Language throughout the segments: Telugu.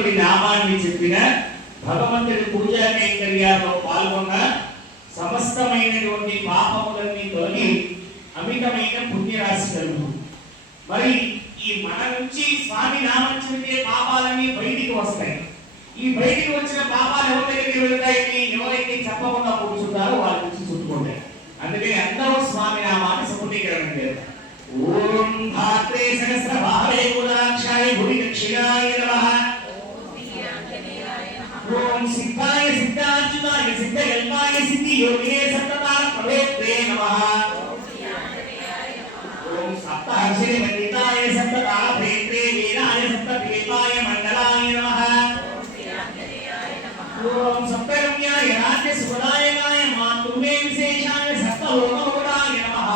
భగవంతుడి నామాన్ని చెప్పిన భగవంతుడి పూజా కైంకర్యాల్లో పాల్గొన్న సమస్తమైనటువంటి పాపములన్నీ తొలగి అమితమైన పుణ్యరాశి కలుగుతుంది. మరి ఈ మన నుంచి స్వామి నామం చెబితే పాపాలన్నీ బయటికి వస్తాయి. ఈ బయటికి వచ్చిన పాపాలు ఎవరి దగ్గరికి వెళ్తాయని ఎవరైతే చెప్పకుండా కూర్చుంటారో వాళ్ళ నుంచి చుట్టుకుంటాయి. అందుకని అందరూ స్వామి నామాన్ని సముఖీకరణ చేస్తారు. ఓం ధాత్రే సహస్రభావే గుణాక్షాయ భువి దక్షిణాయ నమః. ఓం సిద్ధాయ సిద్ధాచ్యుతాయ సిద్ధకల్పాయ సిద్ధి యోగినే సత్తతార ప్రవేత్రే నమః. ఓం సప్తహర్షే పండితాయ సత్తతార ప్రేత్రే వీరాయ సప్తద్వీపాయ మండలాయ నమః. ఓం సప్తరమ్యాయ రాజ్య సుఖదాయకాయ మాతృమే విశేషాయ సప్తలోకముఖాయ నమః.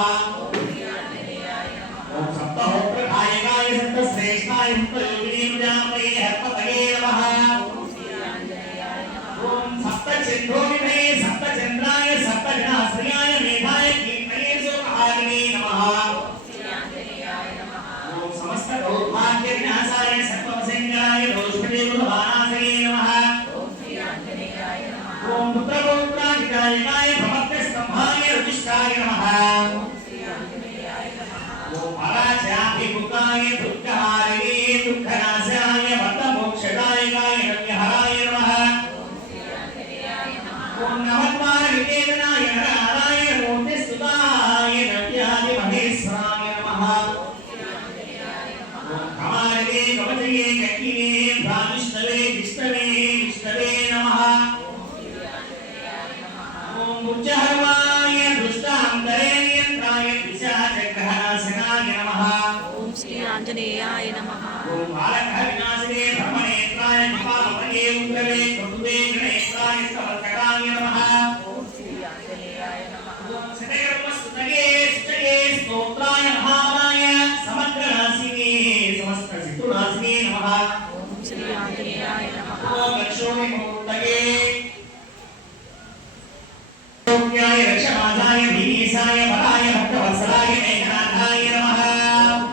ఓం సప్తహోత్రకాయకాయ సప్తశ్రేష్ఠాయ సప్తయోగినే ప్రజాపతే హర్పతగే నమః. ఓం సప్తచంద్రోనిధే సప్తచంద్రాయ సప్తజనాశ్రయాయ మేధాయ కీర్తనే సోమహారిణే నమః. ఓం సమస్త దౌర్భాగ్య వినాశాయ సర్వవశంకరాయ దోషపదే బుధవానాసనే నమః. ఓం పుత్రపౌత్రాధికారికాయ భవత్స్తంభాయ రుచిష్టాయ నమః. ఓం పరాచాభిముఖాయ దుఃఖహారిణే దుఃఖనాశాయ బంధమోక్షదాయకాయ రమ్యహరాయ నమః. ఓం నమఃపారవికేతనాయ నరాయ మూర్తిస్తుతాయ నవ్యాది మహేశ్వరాయ నమః. ఓం కమాలినే కవచయే కక్కినే భ్రామిష్ణవే విష్ణవే విష్ణవే నమః. ఓం ఉజ్జహర్వాయ దుష్టాంతరే నియంత్రాయ పిశాచగ్రహనాశనాయ నమః. ఓం శ్రీ ఆంజనేయాయ నమః. ఓం బాలగ్రహ వినాశినే బ్రహ్మనేత్రాయ కపాలపతే ఉగ్రవే కృతువే గణేత్రాయ స్తవత్కటాయ నమః. ఓం శ్రీ ఆంజనేయాయ నమః. ఓం సతయర్వస్తుతగే స్తుతగే స్తోత్రాయ మహాబలాయ సమగ్రనాశినే సమస్త సిద్ధునాశినే నమః. ఓం శ్రీ ఆంజనేయాయ నమః. ఓం లక్ష్మీమూర్తగే ఓంయాయ రక్షమాదాయ భీమేశాయ బలాయ భక్తవత్సలాయ మేఘనాథాయ నమః.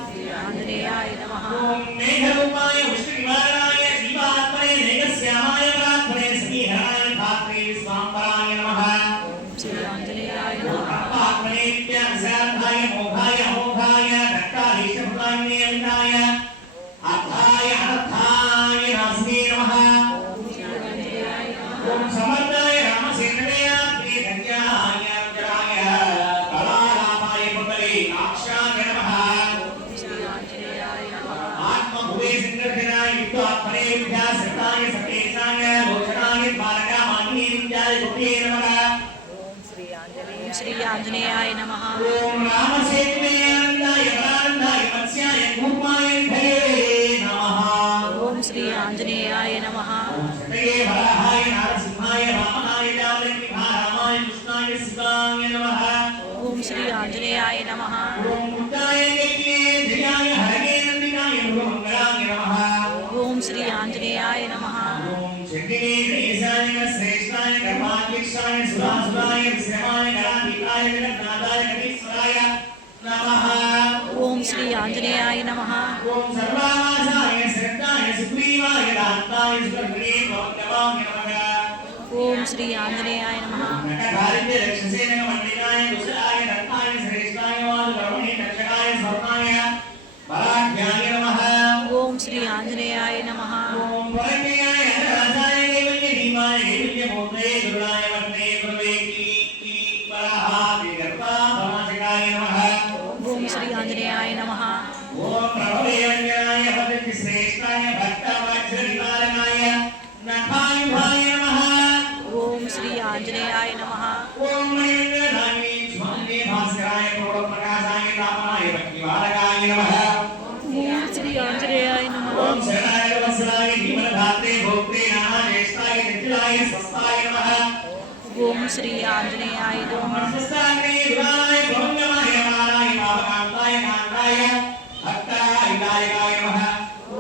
శ్రీ ఆంజనేయాయ నమః. ఓం మేఘరూపాయ విష్ణునివారణాయ జీవాత్మనే మేఘశ్యామాయ పరాత్మనే శ్రీహరాయ ధాత్రే విశ్వాంబరాయ నమః. ఓం శ్రీ ఆంజనేయాయ ఓం నమః. ఆత్మనే నిత్యానుసారాయ మోఘాయ అమోఘాయ దత్తాధీశపురాయ వినాయ అర్థాయ అనర్థాయ నాశినే నమః. ఓం శ్రీ ఆంజనేయాయ నమః. ఓం సమర్థాయ రామసేనవే ఆత్మే ధన్యాయ ఉజ్జరాయ కళారామాయ మంగళే అక్షాయ నమః. ఓం శ్రీ ఆంజనేయాయ నమః. ఆత్మభువే సంగర్షణాయ యుక్తాత్మనే విద్యాశ్రతాయ సతేశాయ లోచనాయ బాలకామాన్యే విద్యాయ గోపే నమః. ఓం శ్రీ ఆంజనేయాయ నమః. ఓం రామసేతువే ఆనందాయ బలానందాయ మత్స్యాయ కూర్మాయ విభయే నమః. ఓం శ్రీ ఆంజనేయాయ నమః. ఓం శతయే వరాహాయ నారసింహాయ వామనాయ జామలింగాయ కృష్ణాయ శివాయ నమః. ఓం శ్రీ ఆంజనేయాయ నమః. ఓం ముక్తాయ గైత్యే జయాయ హరగే నందినాయ మంగళాయ నమః. ఓం శ్రీ ఆంజనేయాయ నమః. ఓం చండినే గణేశాయ శ్రేష్ఠాయ కర్మాధ్యక్షాయ సురాసురాయ విశ్రమాయ గణాధికాయ జగన్నాథాయ గణేశ్వరాయ నమః. ఓం శ్రీ ఆంజనేయాయ నమః. ఓం సర్వాసాయ శ్రద్ధాయ సుగ్రీవాయ దాంతాయ సుగర్భిణే భవత్యవాయ నమః. ఓం శ్రీ ఆంజనేయాయ నమః. నఖధారిణ్య రక్షసేన మండితాయ కుశలాయ దత్తాయ శ్రేష్ఠాయ వాసుకర్మణే దక్షకాయ స్వర్ణాయ బలాఢ్యాయ నమః. ఓం శ్రీ ఆంజనేయాయ నమః. ఓం వరజ్ఞాయ రాజాయ కైవల్య భీమాయ కైవల్య మూర్తే గురుడాయ వర్ణే గురవే కీ వరాహాది గర్భా భవాశకాయ నమః. ఓం శ్రీ ఆంజనేయాయ నమః. ఓం ప్రభవే అంజనాయ భద్రకి శ్రేష్ఠాయ భక్తవజ్ర నివారణాయ నఖాయుధాయ నమః. ఓం శ్రీ ఆంజనేయాయ నమః. ఓం మహేంద్రనాయ స్వామి భాస్కరాయ ప్రకాశాయ రామాయ భక్తివారకాయ నమః. ఓం శ్రీ ఆంజనేయాయ నమః. ఓం శరణాయ వత్సలాయ జీవనధాత్రే భోక్త్రే నామేష్టాయ నిత్యాయ స్వస్థాయ నమః. ఓం శ్రీ ఆంజనేయాయ ఓం నమః. స్వస్థాగ్నే గుణాయ భవంగమాయ మారాయ పావకాంతాయ కాంతాయ భక్తాయ వినాయకాయ నమః.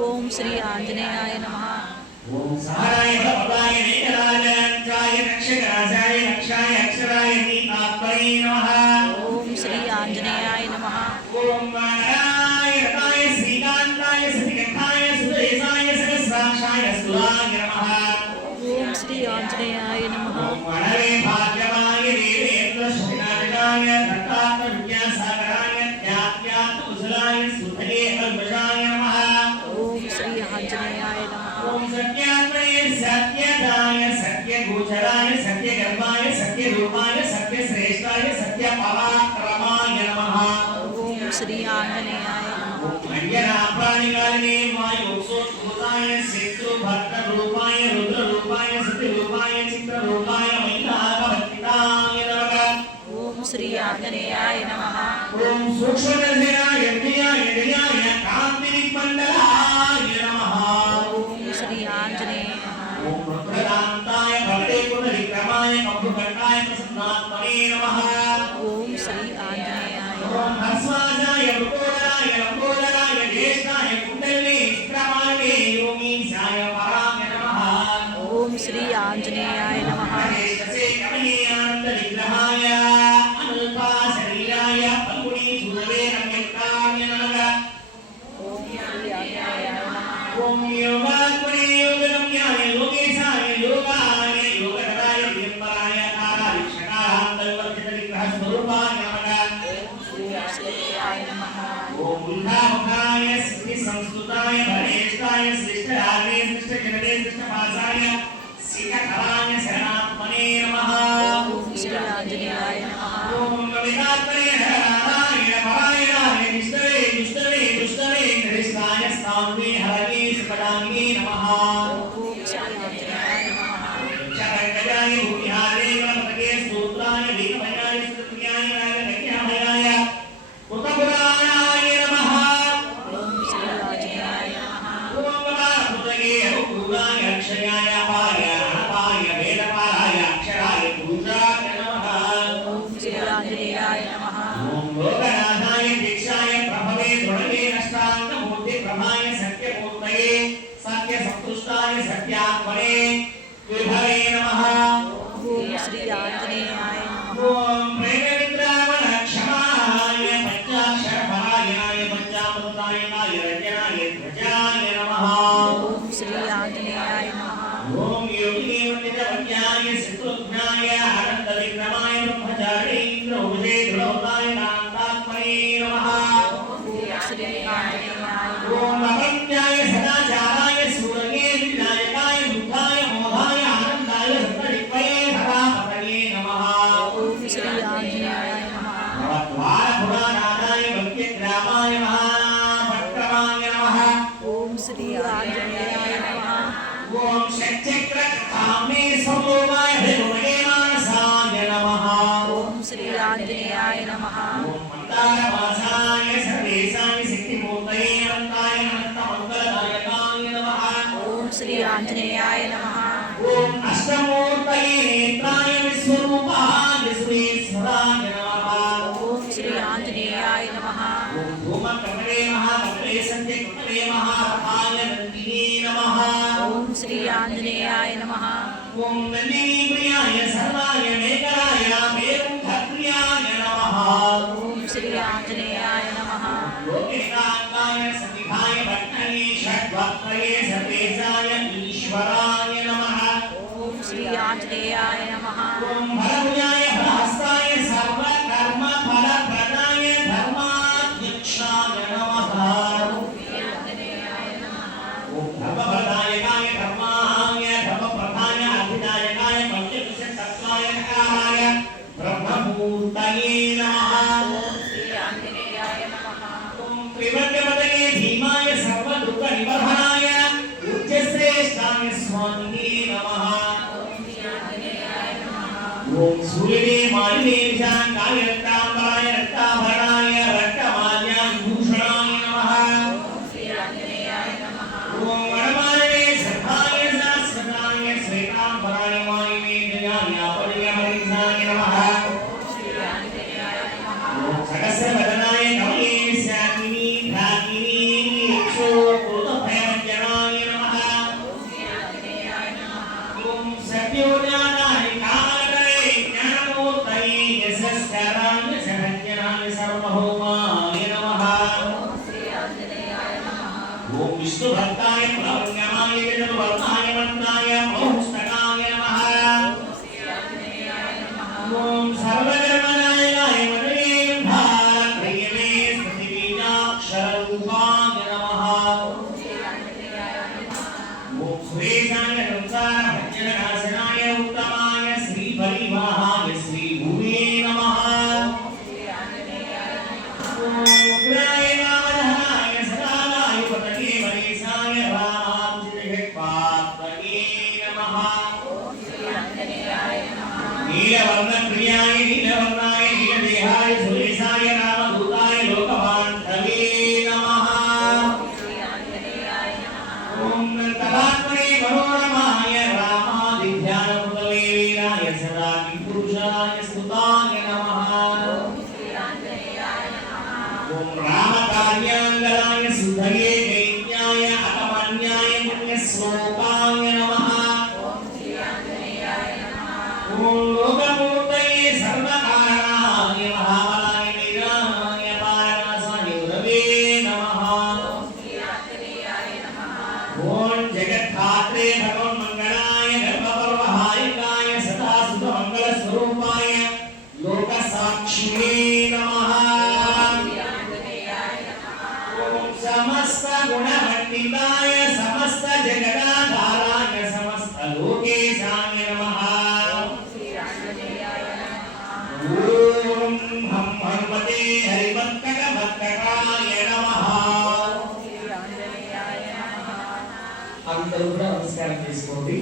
ఓం శ్రీ ఆంజనేయాయ నమః. ఓం సహరాయ బలపదాయ నేకరాజాయ నక్షకరాజాయ నక్షాయ అక్షరాయ నీతాత్మనే నమః. ఓం శ్రీ ఆంజనేయాయ నమః. ఓం నారాయణాయ శ్రీకాంతాయ శ్రీకంఠాయ సుదేశాయ సహస్రాక్షాయ స్థూలాయ ఆంజనేయాయ నమః ఓం వనరే భాగ్యవాయ దేవేంద్ర శుభనారాయ దత్తాత్మ విద్యాసాగరాయ త్యాత్యాత్మ కుశలాయ సుధయే కల్మషాయ నమః ఓం శ్రీ ఆంజనేయాయ నమః ఓం సత్యాత్మనే సత్యదాయ సత్యగోచరాయ సత్యగర్భాయ సత్యరూపాయ సత్యశ్రేష్ఠాయ సత్యపరాక్రమాయ నమః ఓం శ్రీ ఆంజనేయాయ నమః అంజనాప్రాణికాలినే వాయుసోద్భూతాయ శత్రుభద్రరూపాయ రుద్రరూపాయ సతిరూపాయ చిత్రరూపాయ మైనాకవర్తితాయ నమః ఓం శ్రీ ఆంజనేయాయ నమః ఓం సూక్ష్మదర్శనాయ జయాయ కాంతినిమండలాయ నమః ఓం శ్రీ ఆంజనేయ నమః ఓం రుద్రదాంతాయ భగవతే పునరిక్రమాయ కంభుకంఠాయ ప్రసన్నాత్మనే నమః ఓం శ్రీ ఆంజనేయాయ ఓం హస్వాజాయ మృగోదరాయ లంబోదరాయ జ్యేష్ఠాయ కుండలినే చిత్రమాలినే యోగీశాయ పరాయ నమః ఓం శ్రీ ఆంజనేయాయ నమః మహేశసే కమనీయానంద విగ్రహాయ అల్పా శరీరాయ పల్గుణీ సూరవే నమ్యక్తాయ నమః ఓం శ్రీ ఆంజనేయాయ నమః ఓం యోగాత్మనే యోగగమ్యాయ యోగేశాయ యోగాయ యోగధరాయ దిగంబరాయ కాలారీక్షకాంతవర్జిత విగ్రహ స్వరూపాయ నమః శ్రీ ఆంజనేయాయ నమః ఓం బుద్ధాముఖాయ సిద్ధి సంస్కృతాయ భరేష్టాయ శ్రేష్ఠరాగే శ్రేష్ఠజనదే శ్రేష్ఠపాసాయ శిఖరాయ శరణాత్మనే నమః ఓం శ్రీ ఆంజనేయాయ నమః ఓం రవినాత్మనే హరాయ పరాయణాయ నిష్ఠవే దుష్టవే దుష్టవే నరిష్టాయ స్థాన్వే హరగే సుపదాంగే నమః ఓం శ్రీ ఆంజనేయాయ నమః చరణ్యజాయ భూమిహారే గణపతగే స్తోత్రాయ వీరమయాయ స్తుత్యాయ నాగకన్యామయాయ కృతపురాణాయ నమః ఓం శ్రీ ఆంజనేయాయ నమః ఓం గణపతగే అనుకూలాయ అక్షయాయ పాయ అనపాయ వేదపారాయ అక్షరాయ పూజాయ నమః ఓం శ్రీ ఆంజనేయాయ నమః ఓం లోకనాథాయ దీక్షాయ ప్రభవే దృఢగే నష్టాంగమూర్తి ప్రభాయ సత్యమూర్తయే సత్య సంతుష్టాయ సత్యాత్మనే విభవే నమః ఓం శ్రీ ఆంజనేయాయ నమః ఓం ప్రేమవిద్రావణ క్షమాయ పంచాక్షరపరాయణాయ పంచామృతాయ రజనాయ ధ్వజాయ నమః ఓం శ్రీ ఆంజనేయాయ నమః ఓం యోగినివందితవన్యాయ శత్రుఘ్నాయ ఆనంద విక్రమాయ బ్రహ్మచారీంద్ర ఉపజే దృఢోతాయ నాందాత్మనే నమః ఓం శ్రీ ఆంజనేయాయ ఓం అవంత్యాయ సదాచారాయ సూరగే వినాయకాయ బుద్ధాయ మోహాయ ఆనందాయ సతరిక్వయే ధరాపతయే నమః ఓం శ్రీ ఆంజనేయాయ నమః భవద్వారపురాణాదాయ భక్తిగ్రామాయ మహాపట్రమాయ నమః ఓం శ్రీ ఆంజనేయాయ నమః ఓం షట్చక్రకామే సమోమాయ భృమగే మానసాయ నమః ఓం శ్రీ ఆంజనేయాయ నమః ఓం మందారవాసాయ సర్వేశాయ శక్తిమూర్తయే అనంతాయ అనంతమంగళదాయకాయ నమః ఓం శ్రీ ఆంజనేయాయ నమః ఓం అష్టమూర్తయే నేత్రాయ విశ్వరూపాయ సురేశ్వరాయ నమః ఓం శ్రీ ఆంజనేయాయ నమః ఓం ధూమకమలే మహాకమలే సంధ్యకమలే మహారథాయ నందినే నమః ఓం శ్రీ ఆంజనేయాయ నమః ఓం నందినీ ప్రియాయ సర్వాయ మేఘరాయ మేరుంధప్రియాయ నమః ఓం శ్రీ ఆంజనేయాయ నమః లోకేకాంతాయ సన్నిధాయ భక్తయే షడ్వక్త్రయే సర్వేశాయ ఈశ్వరాయ నమః ఓం శ్రీ ఆంజనేయాయ నమః ఓం భరభుజాయ భరహస్తాయ సర్వకర్మ ఫలప్రదాయ ధర్మాధ్యక్షాయ నమః ఓం ధర్మప్రదాయకాయ ధర్మాయ ధర్మప్రధాయ అధిదాయకాయ పంచవింశతత్వాయ నకారాయ బ్రహ్మమూర్తయే నమః ఓం శ్రీ ఆంజనేయాయ నమః ఓం త్రివర్గపతయే భీమాయ సర్వదుఃఖ నిబర్హణాయ ఉచ్ఛశ్రేష్ఠాయ స్వామినే నమః ఓం శ్రీ ఆంజనేయాయ నమః ఓం సూర్య సురేశాయ సంసార భంజననాశనాయ ఉత్తమాయ శ్రీ పరివాహాయ శ్రీ భూమే నమః ఓం ఉగ్రాయ వామనహాయ సదానాయ పతయే వరేశాయ రామాంజనయపాత్మయే నమః నీలవర్ణ ప్రియాయ నీలవర్ణాయ నీలదేహాయ సురేశాయ రామదూతాయ లోకమాంధవే నమః ఓం తలాత్మనే మనోరమాయ రామాదిధ్యానముతవే వీరాయ సదా పురుషాయ స్తుతాయ నమః ఓం రామకార్యాంగలాయ సుధయే దైత్యాయ అకమన్యాయ పుణ్యశ్లోకాయ నమః ఓం లోకమూర్తయే సర్వకారణాయ మహాబలాయ వీరాయ పారనాశాయ గురవే నమః ఓం జగద్ధాత్రే భగవన్మంగళాయ గర్భపర్వహాయకాయ సదాసుతమంగళస్వరూపాయ లోకసాక్షిణే నమః ఓం సమస్త గుణమండితాయ సమస్త జగదాధారాయ సమస్త లోకేశాయ నమః ఓం హం హనుమతే హరిమత్కటమత్కటాయ నమః అందరూ కూడా నమస్కారం చేసుకోండి.